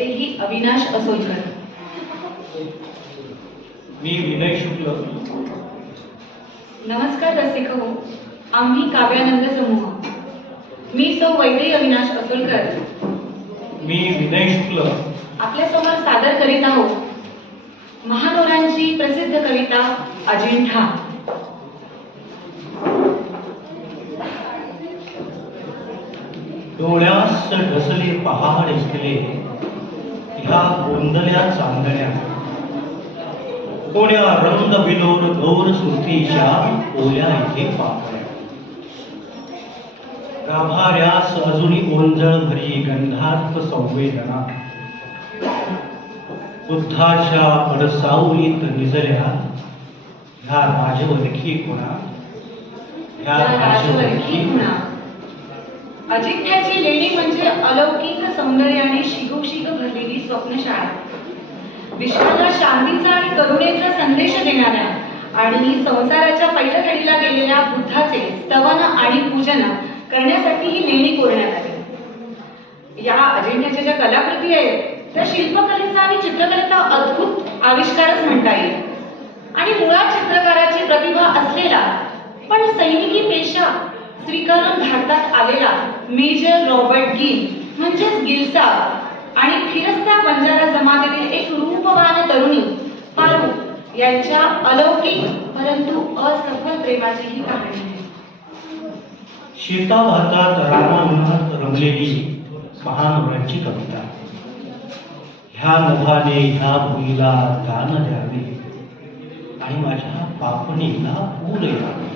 वैदेही अविनाश असोलकर. मी विनय शुक्ल. नमस्कार रसिक हो, आम्ही काव्यानंद समूह. मी सौ वैदेही अविनाश असोलकर. मी विनय शुक्ल. आपल्या समोर सादर करीत आहोत महानोरांची प्रसिद्ध कविता अजिंठा. डोळ्यास ढसले पहाड इथले ह्या गोंधल्या चांदण्या, कोण्या रंग विलोर गौर सुरतीच्या ओल्या इथे पाकळ्या. गाभाऱ्यास अजूनी ओंजळ भरी गंधार्थ संवेदना, बुद्धाच्या पडसावलीत निजल्या ह्या राजवलखी गुणा, ह्या राजवलखी गुणा. अजिंठ्याची लेणी म्हणजे अलौकिक सौंदर्याने शिगोशिग भरलेली स्वप्नशाळा. विश्वाला शांतीचा आणि करुणेचा संदेश देणाऱ्या आणि संसाराच्या पैलघडीला गेलेल्या बुद्धाचे स्तवन आणि पूजन करण्यासाठी ही लेणी कोरण्यात आली. या अजिंठ्याच्या ज्या कलाकृती आहेत त्या शिल्पकलेचा आणि चित्रकलेचा अद्भुत आविष्कारच म्हणता येईल. आणि मुळात चित्रकाराची प्रतिभा असलेला पण सैनिकी पेशा स्वीकारून भारतात आलेला मेजर रॉबर्ट गिल म्हणजेच गिलसा आणि फिरस्त्या बंजारा जमातीतील एक रूपवान तरुणी पारू यांच्या अलौकिक परंतु असफल प्रेमाची ही कहाणी आहे. शेताभातात रामायणात रमलेली महानोरांची कविता. ह्या नभाने ह्या भुईला दान द्यावे आणि माझ्या पापणीला पूर यावे.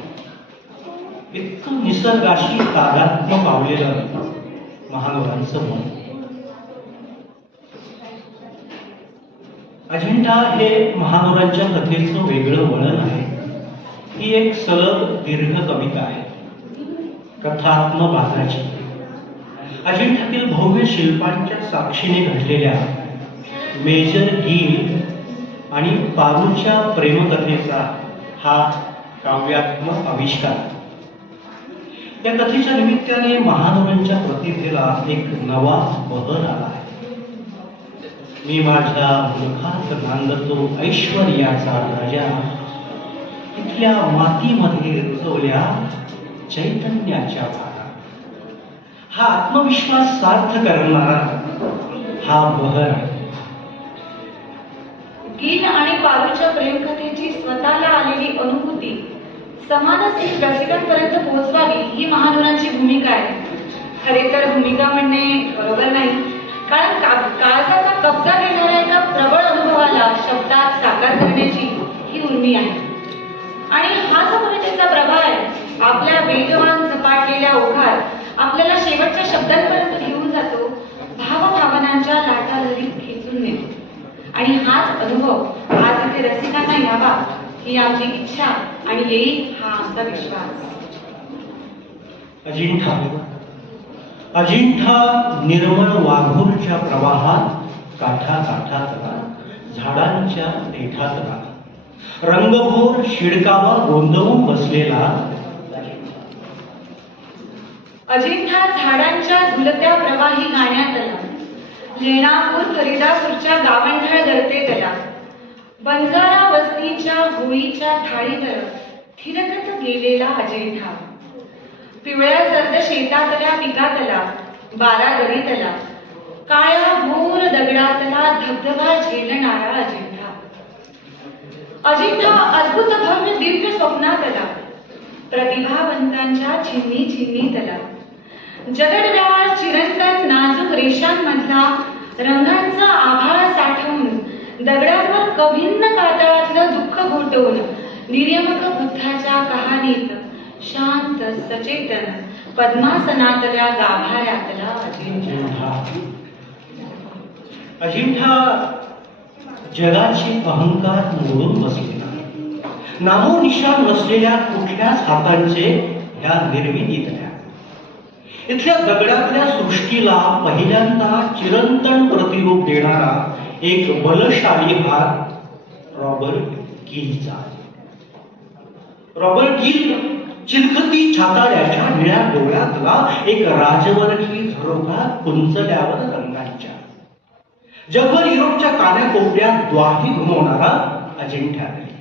इतकं निसर्गाशी तादात्म्य पावलेलं महानोरांचं मन. अजिंठा हे महानोरांच्या कथेचं वेगळं वळण आहे. ही एक सलग दीर्घ कविता आहे, कथात्मभागाची. अजिंठ्यातील भव्य शिल्पांच्या साक्षीने घडलेल्या मेजर गिल आणि पारूच्या प्रेमकथेचा हा काव्यात्मक आविष्कार. या कथेच्या निमित्ताने महानोरांच्या प्रतिभेला एक नवा बहर आला आहे. मी माझ्या मुखात नांदतो ऐश्वर्याचा राजा, इथल्या मातीमध्ये रुजवल्या चैतन्याच्या भागा. हा आत्मविश्वास सार्थ करणारा हा बहर आहे. गिल आणि पारूच्या प्रेमकथेची स्वतःला आलेली अनुभूती समानच रसिकांपर्यंत पोहोचवावी ही महानोरांची भूमिका आहे. खरे तर भूमिका म्हणणे बरोबर नाही, कारण काळजाचा कब्जा घेणाऱ्या एका प्रबळ अनुभवाला शब्दात साकार करण्याची ही उर्मी आहे. आणि हा जो कवितेचा प्रभाव आहे, आपल्या वेगवान झपाटलेल्या ओघात आपल्याला शेवटच्या शब्दांपर्यंत घेऊन जातो, भावभावनांच्या लाटालहरीत खेचून नेतो. आणि हाच अनुभव आज इथे रसिकांना यावा ही आमची इच्छा आणि येईल हा आमचा विश्वास. अजिंठा. अजिंठा निर्मळ वाघूरच्या प्रवाहात काठाकाठातला झाडांच्या देठातला रंगभोर शिडकावा गोंधळून बसलेला. अजिंठा झाडांच्या झुलत्या प्रवाही गाण्यातला, लेणापूर फरीदापूरच्या गावंढळ गर्तेतला, बंजारा वस्तीच्या होळीच्या थाळीवर थिरकत गेलेला अजिंठा. पिवळ्या जर्द शेतातल्या पिकातला, बारादरीतला, काळ्या भोर दगडातला धबधबा झेलणारा अजिंठा. अजिंठा अद्भुत भव्य दिव्य स्वप्नातला, प्रतिभावंतांच्या छिन्नी छिन्नीतला, जगडव्याळ चिरंतन नाजूक रेषांमधला रंगांचा आभाळ साठवून दगडांवर कभिन्न कातळातलं दुःख घोटवून निर्यमक बुद्धाच्या कहाणीत शांत सचेतन पद्मासनातल्या गाभाऱ्यातला अजिंठा. अजिंठा जगाची अहंकार मोडून बसलेला, नामोनिशाण नसलेल्या कुठल्याच हातांचे ह्या निर्मितीतल्या. इथल्या दगडातल्या सृष्टीला पहिल्यांदा चिरंतन प्रतिरूप देणारा एक बलशाली हात रॉबर्ट गिलचा. रॉबर्ट गिल चिलखती छाताड्याच्या निळ्या डोळ्यातला एक राजवरखी झरोखा कुंचल्यावर रंगांच्या. जगभर युरोपच्या कान्याकोपऱ्यात द्वाही घुमवणारा अजिंठा किल्ला.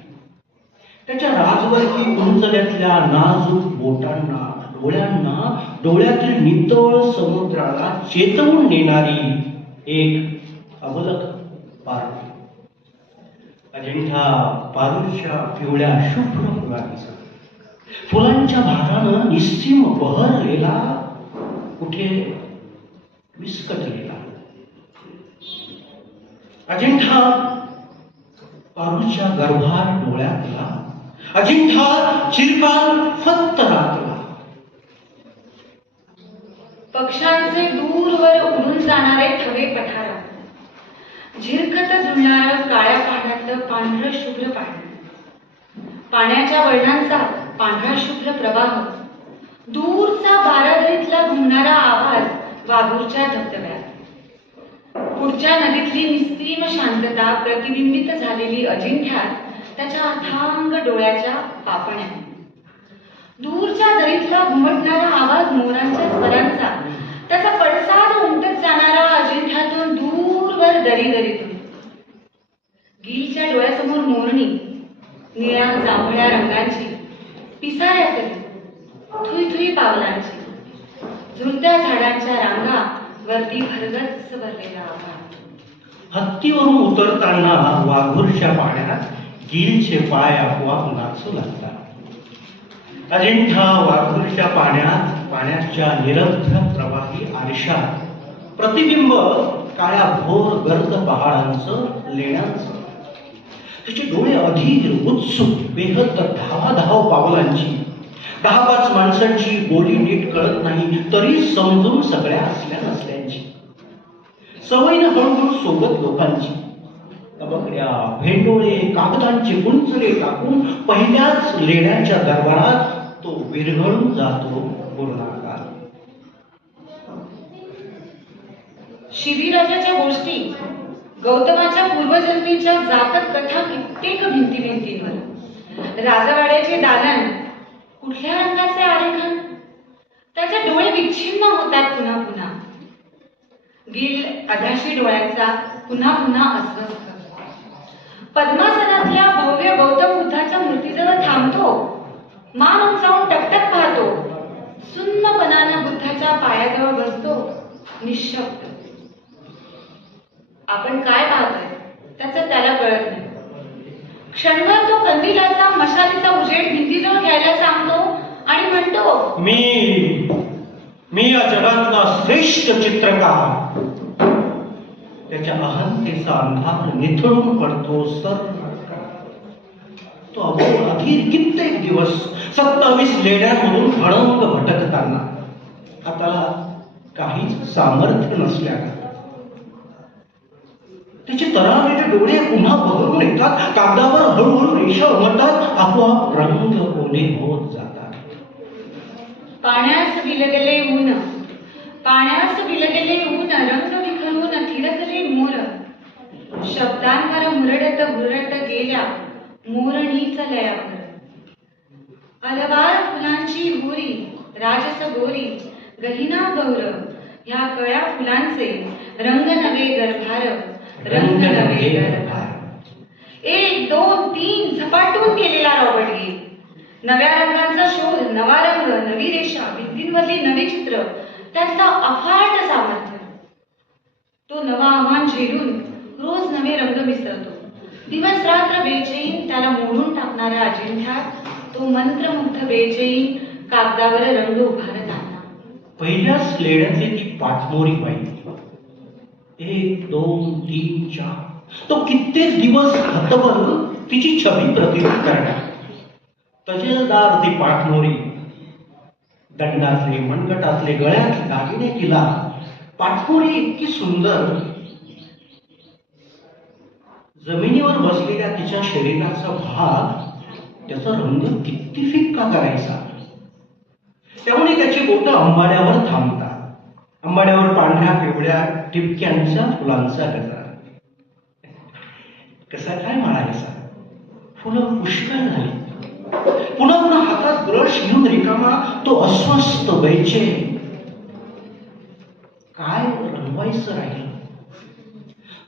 त्याच्या राजवरती उंचल्यातल्या नाजूक बोटांना, डोळ्यातील नितळ समुद्राला चेतवून नेणारी एक अवलख पार्वती. अजिंठा पारूच्या पिवळ्या शुभ्र फुलांच्या भारानं निस्सीम बहरलेला, कुठे विस्कटलेला. अजिंठा पारूच्या गर्भात डोळ्यातला, अजिंठा चिरकाल फक्त रातला. पक्ष्यांचे दूरवर उडून जाणारे थवे पठार, झिरकत जुळणारं काळ्या पाण्यातलं पांढरं शुभ्र पाणी, पाण्याच्या वर्णांचा पांढरा शुभ्र प्रवाह, दूरचा बारादरीतला घुमणारा आवाज वाघूरच्या धबधब्यात, पुढच्या नदीतली निस्सीम शांतता प्रतिबिंबित झालेली अजिंठ्यात त्याच्या अथांग डोळ्याच्या पापण्या, दूरच्या दरीतला घुमटणारा आवाज मोरांच्या स्वरांचा, त्याचा पडसाद उमटत जाणारा अजिंठ्यातून दूरवर दरीतून. गीलच्या डोळ्यासमोर मोरणी निळ्या जांभळ्या रंगांची, पिसाऱ्यातली थुई पावलांची, झुलत्या झाडांच्या रांगा, वरती भरगच्च भरलेला आभाळ. हत्तीवरून उतरताना वाघूरच्या पाण्यात गीलचे पाय आपोआप नाचू लागतात. अजिंठा वाघूरच्या पाण्याच्या निरंतर प्रवाही आरशात प्रतिबिंब काळ्या भोर गर्द पहाडांचं, लेण्यांचं. त्याचे डोळे अधीर, उत्सुक, बेहद धावाधाव पावलांची, 10-5 माणसांची बोली नीट कळत नाही तरी समजून सगळ्या असल्या नसल्याची, सवयीनं हळूहळू सोबत लोकांची. तबकड्या, भेंडोळे, कागदांचे गुंचले टाकून पहिल्याच लेण्याच्या दरबारात तो विरघळून जातो पूर्णाकार. शिबिराजाच्या गोष्टी, गौतमाच्या पूर्वजन्मीच्या जातक कथा कित्येक भिंतींवर, राजवाड्याचे दालन, कुठल्या रंगाचे आरेखन, त्याचे डोळे विच्छिन्न होतात पुन्हा. गील अधाशी डोळ्यांचा पुन्हा अस्वस्थ. पद्मासनातल्या भव्य गौतम बुद्धाच्या मूर्तीजवळ थांबतो, मान उंचावून टकटक पाहतो, सुन्नपणानं बुद्धाच्या पायाजवळ बसतो, निशब्द. आपण काय पाहतोय त्याचं त्याला कळत नाही. क्षणभर तो कंदिलाचा, मशालीचा उजेड भिंतीजवळ घ्यायला सांगतो आणि म्हणतो, मी या जगातला श्रेष्ठ चित्रकार. त्याच्या अहंतेचा अंधार निथळून पडतो सर. तो अधीर कित्येक दिवस 27 लेण्यांमधून खडंग भटकताना हाताला काहीच सामर्थ्य नसल्याने त्याचे तरारलेले डोळे पुन्हा बहरून येतात. कागदावर हळूहळू रेषा उमटतात, आपोआप रंग ओले होत जातात. पाण्यास विलगले ऊन, रंग विखरून थिरकले मोर, शब्दांवर मुरडत गेल्या मोरणीच लयावर. अलवार फुलांची होरी, राजस गोरी, गहिना गौर, ह्या कळ्या फुलांचे रंग नवे गर्भार, रंग नवे गर्भार. 1, 2, 3 झपाटून गेलेला रॉबर्ट गेल. नव्या रंगांचा शोध, नवा रंग, नवी रेषा, भिंतींवरली नवी चित्र, त्यातला अफाट सामर्थ्य. तो नवा आव्हान झेलून रोज नवे रंग मिसळतो. दिवस रात्र बेचैन त्याला मोडून टाकणाऱ्या अजिंठ्यात तो मंत्रमुग्ध बेचैन कागदावर रंग उभारत आणला. पहिल्याच लेण्यातली ती पाठमोरी बाई, 1, 2, 3, 4, तो कित्येक दिवस हतबल तिची छबी प्रतिबिंबित करणार. तजेलदार ती पाठमोरी, दंडातले, मनगटातले, गळ्यातले दागिने तिला. पाठमोरी इतकी सुंदर, जमिनीवर बसलेल्या तिच्या शरीराचा भाग, त्याचा रंग किती फिक्का करायचा. त्यामुळे त्याची बोटं अंबाड्यावर थांबतात. अंबाड्यावर पांढऱ्या पिवळ्या टिपक्यांच्या फुलांचा गजरा. कसा काय म्हणायचा, फुलं पुष्कळ झाली. पुन्हा हातात ब्रश घेऊन रिकामा तो अस्वस्थ बेचैन. काय रंगवायचं राहिलं.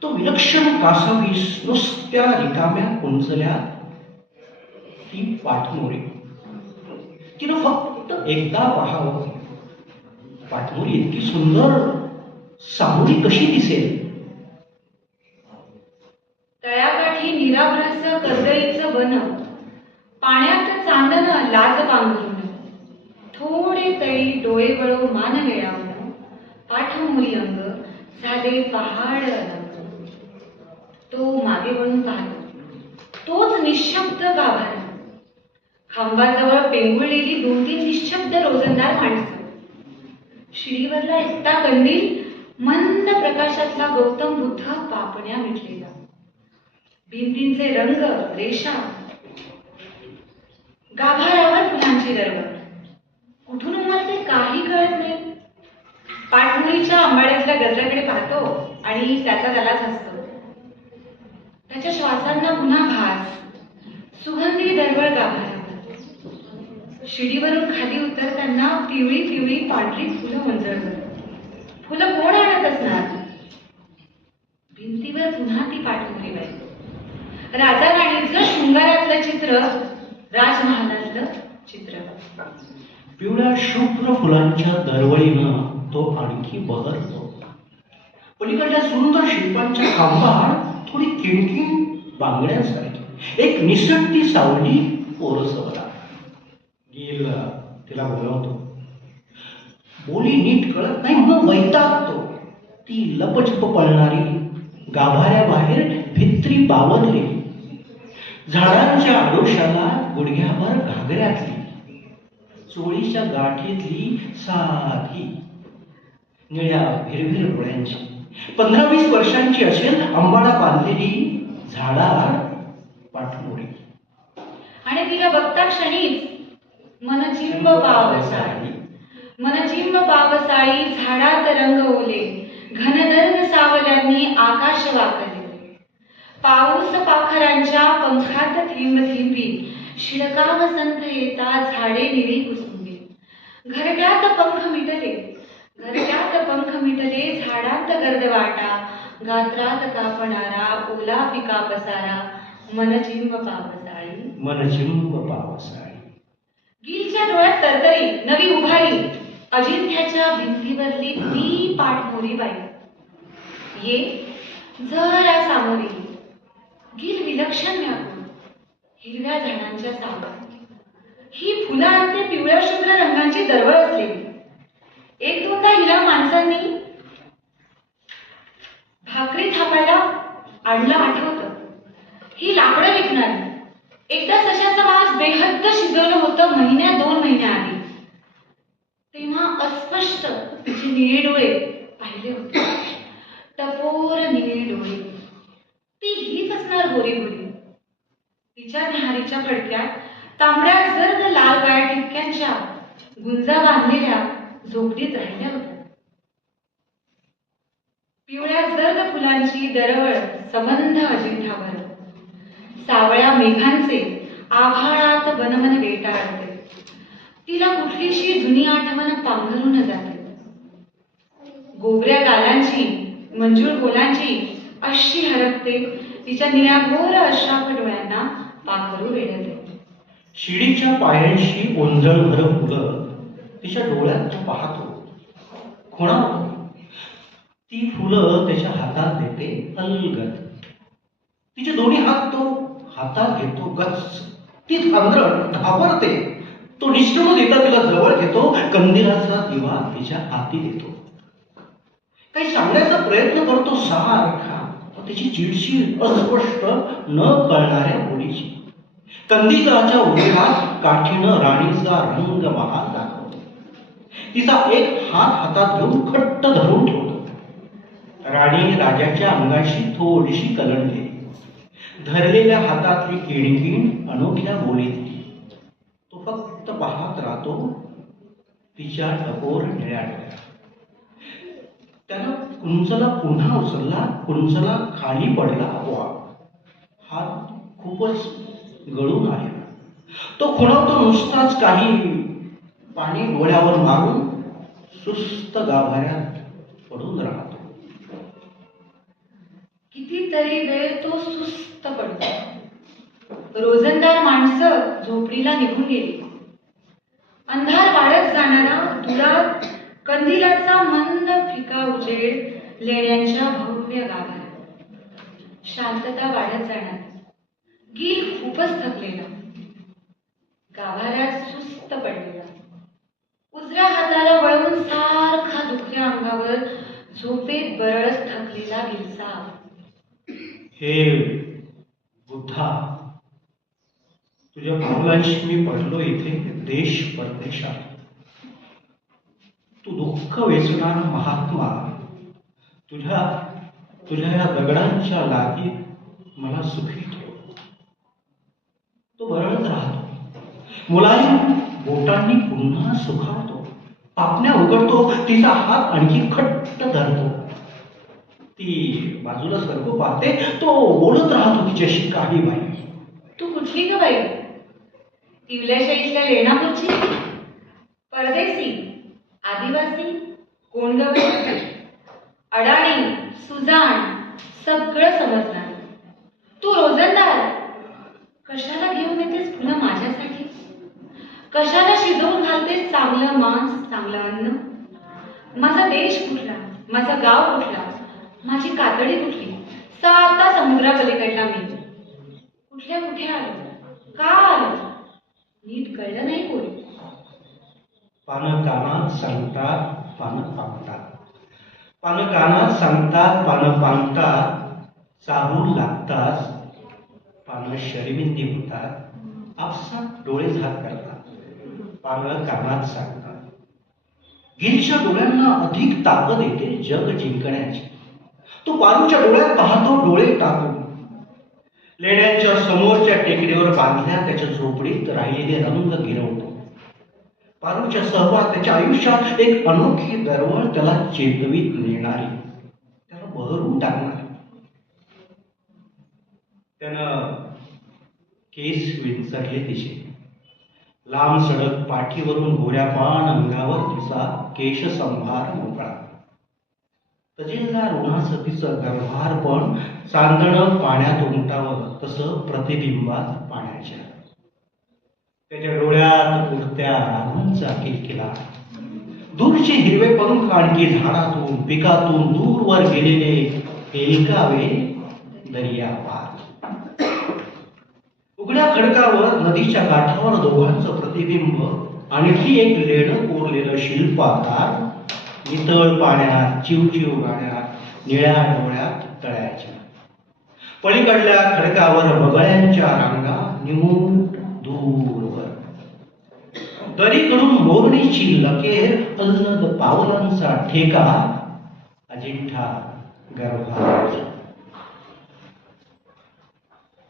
तो विलक्षण कासावीस नुसत्या रिकाम्या कुंचल्यात ती पाठमोरी. तिनं फक्त एकदा पाहावं. पाठमोरी इतकी सुंदर सावली कशी दिसेल. तळ्याकाठी निराभ्रस कर्दळीचं वन, पाण्यात चांदण लाज पांघरून, थोडे तळी डोळे वळो मान वेळावून, पाठमोरी अंग झाले पहाड अलंग. तो मागे वळून पाहतो, तोच निशब्द गाभारा. खांबाजवळ पेंगुळलेली 2-3 निशब्द रोजंदार माणसं. शिडीवरला एकटा कंदील, मंद प्रकाशातला गौतम बुद्ध पापण्या मिटलेला. भिंतींचे रंग रेषा, गाभाऱ्यावर फुलांची दरवळ. कुठून उमलते काही कळत नाही. पाठमोरीच्या आंबाड्यातल्या गजराकडे पाहतो आणि त्याचा त्यालाच हसतो. त्याच्या श्वासांना पुन्हा भास, सुगंधी दरवळ गाभाऱ्यावर. शिडीवरून खाली उतरताना पिवळी पिवळी पांढरी फुलं उंजळतात. फुलं कोण आणत असणार. भिंतीवर पुन्हा ती पाठमोरी बाई. राजा राणीचं शृंगारातलं चित्र, राजमहालातलं चित्र. पिवळ्या शुभ्र फुलांच्या दरवळीनं तो आणखी बहरतो. पलीकडच्या सुंदर शिल्पांच्या खांबात थोडी किणकिण बांगड्यांसारखी एक निसटती सावली पोरसवला. गील तिला बोलावतो. बोली नीट कळत नाही म्हणून वैतागतो. ती लपछप पळणारी, गाभाऱ्याबाहेर भित्री बावरलेली, झाडांच्या आडोशाला गुडघ्याभर घागऱ्यातली, चोळीच्या गाठीतली साधी निळ्या भिरभिर डोळ्यांची, 15-20 वर्षांची असेल, अंबाडा बांधलेली झाडाआड पाठमोरी. आणि तिला बघता क्षणीच मनचिंब पावसाळी, मनचिंब पावसाळी, झाडात रंग ओले, घनदर्द सावल्यांनी आकाश वाकले. पाऊस पाखरांच्या पंखात थेंब थेंबी, शिडका वसंत येता झाडे निळी कुसुंबी. घरट्यात पंख मिटले, घरट्यात पंख मिटले, झाडात गर्द वाटा, गात्रात कापणारा ओला पिका पसारा, मनचिंब पावसाळी, मनचिंब पावसाळी. गीलच्या डोळ्यात तरतरी, नवी उभारी, अजिंठ्याच्या भिंतीवरली ती पाठमोरी बाई. ये जरा सामोरी. गील विलक्षण व्यापून, हिरव्या झाडांच्या सावलीत. ही फुलं आणि ते पिवळ्या शुभ्र रंगांची दरवळ असलेली. 1-2दा हिला माणसांनी भाकरी थापायला आणलं आठवतं. ही लाकडं विकणारी. एकदा सशाचं मांस बेहद्द शिजवलं होतं 1-2 महिन्याआधी. तेव्हा अस्पष्ट तिचे निळे डोळे पाहिले होते. टपोर निळे डोळे. ती हीच असणार गोरी गोरी. तिच्या न्याहारीच्या फडक्यात तांबड्या जर्द लाल काळ्या ठिपक्यांच्या गुंजा बांधलेल्या झोपडीत राहिल्या होत्या. पिवळ्या जर्द फुलांची दरवळ सबंध अजिंठाभर. सावळ्या मेघांचे आभाळात बनमन वेटाळते. तिला कुठलीशी जुनी आठवण पांघरून जाते. गोबऱ्या गालांची, मंजूळ बोलांची अशी हरपते. तिच्या निळ्याभोर अश्राप डोळ्यांना पाखरू वेढते. शिडीच्या पायांशी ओंजळभर फुलं तिच्या डोळ्यात तो पाहतो. खुणावतो. ती फुलं त्याच्या हातात देते अलगद. तिचे दोन्ही हात तो हातात घेतो गच्च. ती थांबरट घाबरते. तो निष्ठून देता तिला जवळ घेतो. कंदिलाचा दिवा तिच्या हाती देतो. काही सांगण्याचा प्रयत्न करतो सारखा. तिची चिडचिड अस्पष्ट न कळणाऱ्या बोलीची. कंदिलाच्या उजेडात काठीनं राणीचा रंग महाल दाखवतो. तिचा एक हात हातात घेऊन खट्ट धरून ठेवतो. राणी राजाच्या अंगाशी थोडीशी कलंडली. धरलेल्या हातातली किणकिण अनोख्या बोलीतली. तो फक्त पाहत राहतो तिच्या टपोर निळ्या डोळ्यात. त्यानं कुंचला पुन्हा उचलला. कुंचला खाली पडला आपोआप. हात खूपच गळून आलेला. तो खुणावतो नुसताच. काही पाणी डोळ्यावर मारून सुस्त गाभाऱ्यात पडून राहतो. कितीतरी वेळ तो सुस्त पडतो. रोजंदार माणसं झोपडीला निघून गेली. अंधार वाढत जाणारा दुरात कंदिलाचा मंद फिका उजेड लेण्यांच्या भव्य गाभाऱ्यात. शांतता वाढत जाणार. गील खूपच थकलेला, गाभाऱ्यात सुस्त पडलेला, उजव्या हाताला वळवून सारखा दुखऱ्या अंगावर झोपेत बरळत थकलेला गिलसा. हे बुद्धा, तुझ्या पावलांशी मी पडलो इथे देश परदेशात. तू दुःख वेचणारा महात्मा, तुझ्या या दगडांच्या लागीत मला सुखी ठेव. तो बरळत राहतो, मुलांनी बोटांनी पुन्हा सुखावतो, पापण्या उघडतो, तिचा हात आणखी खट्ट धरतो. ती बाजूला सरकू पाहते, तो बोलत राहतो तिच्याशी काही बाई. तू कुठली ग बाई? इवल्याशाहीतल्या लेणापूरची? परदेशी? आदिवासी? कोण ग बाई? अडाणी सुजाण सगळं समजणार. तू रोजंदार कशाला घेऊन येतेस पुन्हा माझ्यासाठी? कशाला शिजवून घालतेस चांगलं मांस, चांगलं अन्न? माझा देश कुठला? माझं गाव कुठला? माझी कातडी कुठली? साता समुद्रापलीकडला मी कुठल्या कुठे आलो? का आलो? नीट कळलं नाही कोणी. पानं कानात सांगतात, पानं पांगतात. पानं कानात सांगतात, पानं पांगतात. चाहूल लागताच पानं शर्मिंदी होतात, आपसात डोळे झाक करतात. पानं कानात सांगतात. गिरीच्या डोळ्यांना अधिक ताकद येते जग जिंकण्याची. तो पारूच्या डोळ्यात पाहतो डोळे टाकून. लेण्यांच्या समोरच्या टेकडीवर बांधल्या त्याच्या झोपडीत राहिलेले रंग गिरवतो. पारूच्या सहवास त्याच्या आयुष्यात एक अनोखी दरवळ त्याला चेतवीत नेणारी, त्याला बहरून टाकणारी. त्यानं केस विंचरले तिचे. लांब सडक पाठीवरून गोऱ्यापान अंगावर तिचा केशसंभार मोकळा. तजेलदार उन्हाचं तिचं गर्भारपण चांदणं पाण्यात उमटावं तसं प्रतिबिंबात पाण्याच्या. त्याच्या डोळ्यात उडत्या रानांचा किलकिला. दूरचे हिरवे पंख आणखी झाडातून पिकातून दूरवर गेलेले हेलकावे दर्या पार. उघड्या खडकावर नदीच्या काठावर दोघांचं प्रतिबिंब आणि ती एक लेणं कोरलेलं शिल्पाकार. नितळ पाण्यात चिवचिव गाण्यात निळ्या डोळ्यात तळ्याच्या. पलीकडल्या खडकावर बगळ्यांच्या रांगा निमूट दूरवर. दरीकडून मोरणीची लकेर, अल्लद पावलांचा ठेका, अजिंठा गर्भाचा.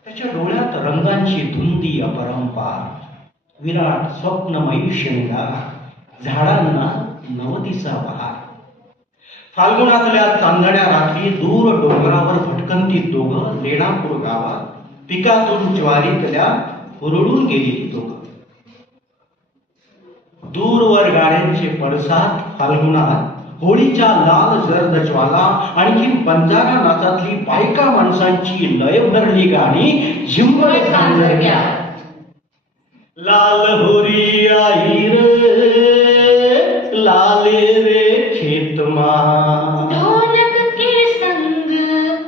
त्याच्या डोळ्यात रंगांची धुंदी अपरंपार. विराट स्वप्नमयी शृंगार, झाडांना नवतीचा बहार. फाल्गुनातल्या चांदण्या रात्री दूर डोंगरावर भटकंती दोघं लेणापूर गावात. पिकातून ज्वारीतल्या हुरळून गेली दोघं. दूरवर गाड्यांचे पडसाद फाल्गुनात. होळीच्या लाल जर्द ज्वाला आणखी बंजारा नाचातली बायका माणसांची लय भरली गाणी झिंबळ सांजर्या. लाल होरी आई रे लाले रे खेतमा, ढोलक के संग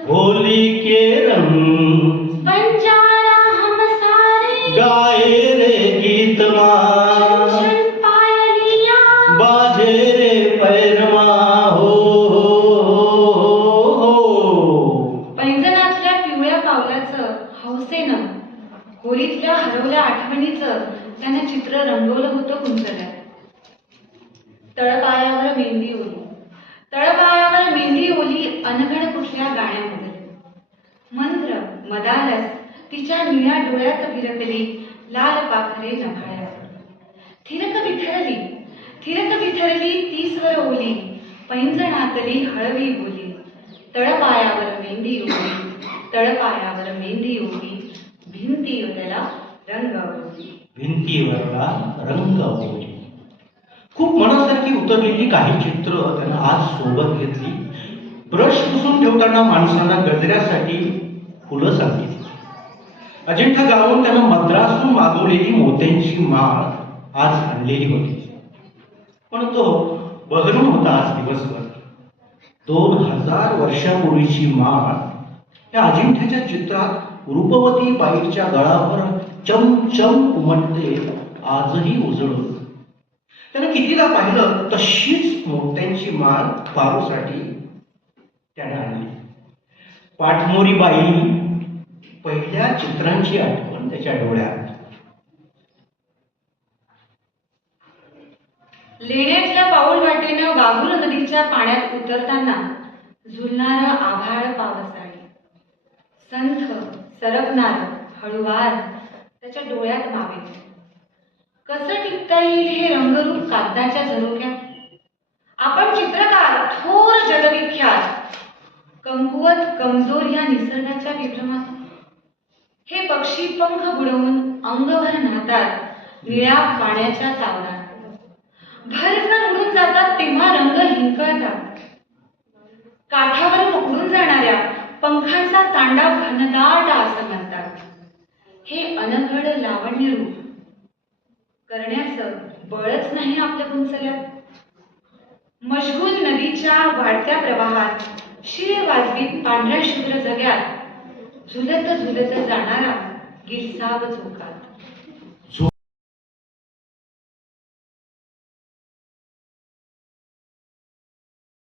होली के रंग, बंजारा हम सारे गाए रे गीतमा, पायलिया बाजे रे पैरमा. हो पैंजणातल्या पिवळ्या पावलाचं हौसेनं, होळीतल्या हरवल्या आठवणीचं त्यानं चित्र रंगवलं होतं कुंचल्यात. तळपायावर मेहंदी ओली, तळपायावर मेहंदी ओली अनघड कुठल्या गाण्यामध्ये. मंत्र मदालस तिच्या निळ्या डोळ्यात फिरकली, लाल पाखरे नभाळ्यावर. थिरक बिथरली तीसवर ओली, पैंजणातली हळवी बोली. तळपायावर मेहंदी ओली, तळपायावर मेहंदी ओली, भिंतीवरला रंग ओली. भिंतीवरला रंग ओली. खूप मनासारखी उतरलेली काही चित्र त्यानं आज सोबत घेतली. ब्रश पुसून ठेवताना माणसाला गजऱ्यासाठी फुलं सांगितली. अजिंठा गावून त्यानं मद्रासून मागवलेली मोत्यांची माळ आज आणलेली होती. पण तो बहरून होता आज दिवसभर. 2000 वर्षापूर्वीची माळ त्या अजिंठ्याच्या चित्रात रूपवती बाईच्या गळावर चमचम उमटते आजही उजळून. त्यानं कितीदा पाहिलं तशीच मोत्यांची माळ बाळूसाठी त्याने आणली. पाठमोरी बाई पहिल्या चित्रांची आठवण त्याच्या डोळ्यात. लेण्यातल्या पाऊल वाटेनं वाघूर नदीच्या पाण्यात उतरताना झुलणारं आभाळ पावसाळी संथ सरकणार हळुवार त्याच्या डोळ्यात मावे. कसं टिपता येईल हे रंगरूप कागदाच्या झरोक्यात. आपण चित्रकार थोर जगविख्यात कमकुवत कमजोर या निसर्गाच्या विभ्रमात. हे पक्षी पंख बुडवून अंगभर नाहतात निळ्या पाण्याच्या तावडात. भरभर उडून जातात तेव्हा रंग हिंकळतात. काठावरून उडून जाणाऱ्या पंखांचा तांडव घनदाट असं म्हणतात. हे अनघड लावण्य रूप करण्याचं बळच नाही आपल्या कुंचल्यात. मशगूल नदीच्या वाढत्या प्रवाहात शिर वाजवीत पांढऱ्या शुभ्र जग्यात झुलत झुलत जाणारा गिरसाव झोकात.